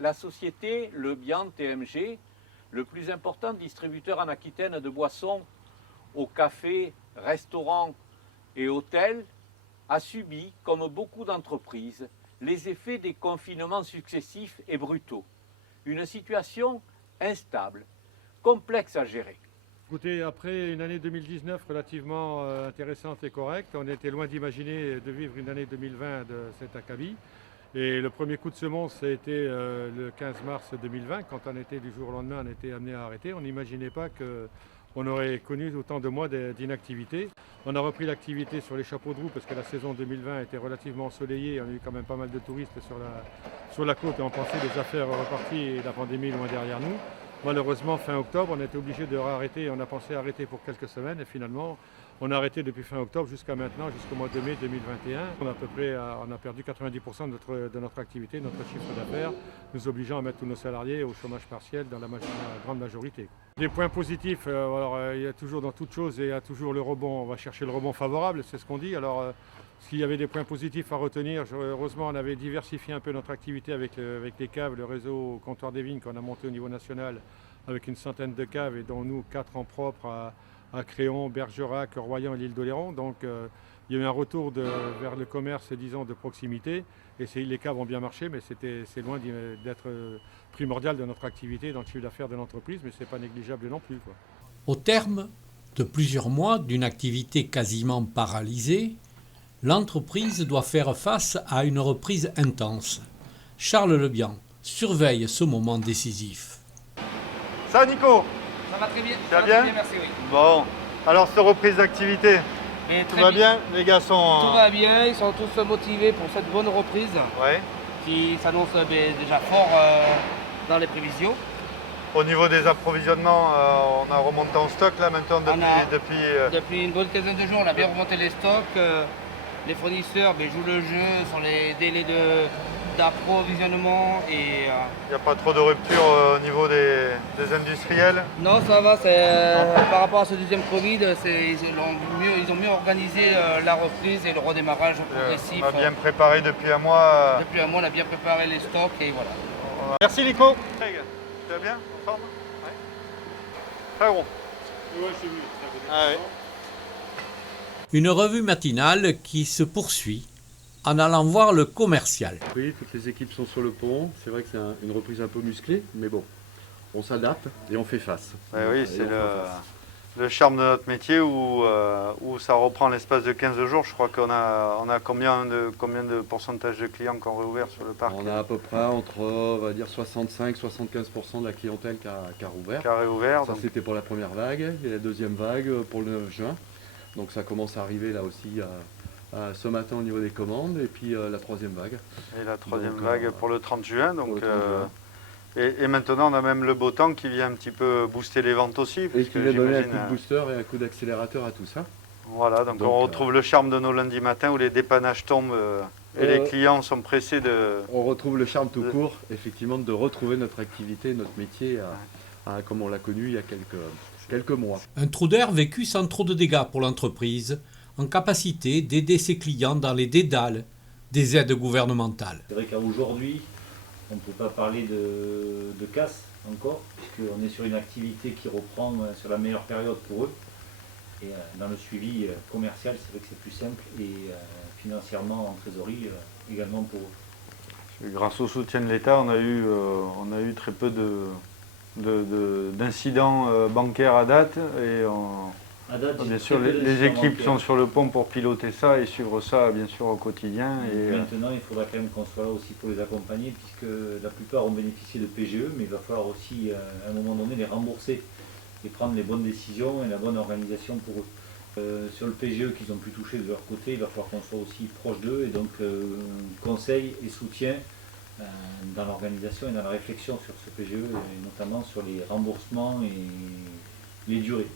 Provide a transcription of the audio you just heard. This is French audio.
la société Le Bihan TMG, le plus important distributeur en Aquitaine de boissons aux cafés, restaurants et hôtels, a subi, comme beaucoup d'entreprises, les effets des confinements successifs et brutaux. Une situation instable, complexe à gérer. Écoutez, après une année 2019 relativement intéressante et correcte, on était loin d'imaginer de vivre une année 2020 de cet acabit. Et le premier coup de semonce, ça a été le 15 mars 2020, quand on était du jour au lendemain, on était amené à arrêter. On n'imaginait pas qu'on aurait connu autant de mois d'inactivité. On a repris l'activité sur les chapeaux de roue parce que la saison 2020 était relativement ensoleillée. On a eu quand même pas mal de touristes sur la côte et on pensait les affaires reparties et la pandémie loin derrière nous. Malheureusement, fin octobre, on a été obligé de réarrêter. On a pensé arrêter pour quelques semaines et finalement, on a arrêté depuis fin octobre jusqu'à maintenant, jusqu'au mois de mai 2021. On a perdu 90% de notre activité, notre chiffre d'affaires, nous obligeant à mettre tous nos salariés au chômage partiel dans la grande majorité. Des points positifs, il y a toujours dans toute chose, il y a toujours le rebond. On va chercher le rebond favorable, c'est ce qu'on dit. Alors, s'il y avait des points positifs à retenir, heureusement, on avait diversifié un peu notre activité avec les caves, le réseau Comptoir des Vignes qu'on a monté au niveau national avec une centaine de caves et dont nous, 4 en propre à Créon, Bergerac, Royan et l'île d'Oléron. Donc il y a eu un retour vers le commerce, disons, de proximité. Et les caves ont bien marché, mais c'est loin d'être primordial de notre activité, dans le chiffre d'affaires de l'entreprise, mais ce n'est pas négligeable non plus, quoi. Au terme de plusieurs mois d'une activité quasiment paralysée, l'entreprise doit faire face à une reprise intense. Charles Le Bihan surveille ce moment décisif. Ça, Nico? Ça va très bien. Ça va bien? Merci, oui. Bon, alors cette reprise d'activité, Et tout très va bien? Les gars sont... Tout va bien, ils sont tous motivés pour cette bonne reprise Ouais. qui s'annonce déjà fort dans les prévisions. Au niveau des approvisionnements, on a remonté en stock là maintenant Depuis une bonne quinzaine de jours, on a bien remonté les stocks. Les fournisseurs jouent le jeu sur les délais d'approvisionnement et... Il n'y a pas trop de rupture au niveau des industriels? Non, ça va, par rapport à ce deuxième Covid, ils ont mieux organisé la reprise et le redémarrage progressif. On a bien préparé depuis un mois. Depuis un mois, on a bien préparé les stocks et voilà. Merci Nico. Tu vas bien? En forme? Ouais. Très bon. Ouais, c'est mieux. Ah, ouais. Une revue matinale qui se poursuit en allant voir le commercial. Oui, toutes les équipes sont sur le pont. C'est vrai que c'est une reprise un peu musclée, mais bon, on s'adapte et on fait face. Ouais, oui, c'est le charme de notre métier où ça reprend l'espace de 15 jours. Je crois qu'on a combien de pourcentage de clients qui ont réouvert sur le parc? On a à peu près entre, on va dire, 65-75% de la clientèle qui a rouvert. Qui a réouvert. Ça, c'était pour la première vague et la deuxième vague pour le 9 juin. Donc ça commence à arriver là aussi ce matin au niveau des commandes et puis la troisième vague. Et la troisième vague pour le 30 juin. Donc, et maintenant on a même le beau temps qui vient un petit peu booster les ventes aussi. Et qui vient donner un coup de booster et un coup d'accélérateur à tout ça. Voilà, donc on retrouve le charme de nos lundis matins où les dépannages tombent et les clients sont pressés de... On retrouve le charme tout court, effectivement, de retrouver notre activité, notre métier, comme on l'a connu il y a quelques mois. Un trou d'air vécu sans trop de dégâts pour l'entreprise, en capacité d'aider ses clients dans les dédales des aides gouvernementales. C'est vrai qu'aujourd'hui, on ne peut pas parler de casse encore, puisqu'on est sur une activité qui reprend sur la meilleure période pour eux. Et dans le suivi commercial, c'est vrai que c'est plus simple et financièrement en trésorerie également pour eux. Grâce au soutien de l'État, on a eu très peu d'incidents bancaires à date. Et bien sûr, les équipes sont sur le pont pour piloter ça et suivre ça bien sûr au quotidien. Et maintenant, il faudra quand même qu'on soit là aussi pour les accompagner, puisque la plupart ont bénéficié de PGE, mais il va falloir aussi à un moment donné les rembourser et prendre les bonnes décisions et la bonne organisation pour eux. Sur le PGE qu'ils ont pu toucher de leur côté, il va falloir qu'on soit aussi proche d'eux et donc conseil et soutien dans l'organisation et dans la réflexion sur ce PGE, et notamment sur les remboursements et les durées.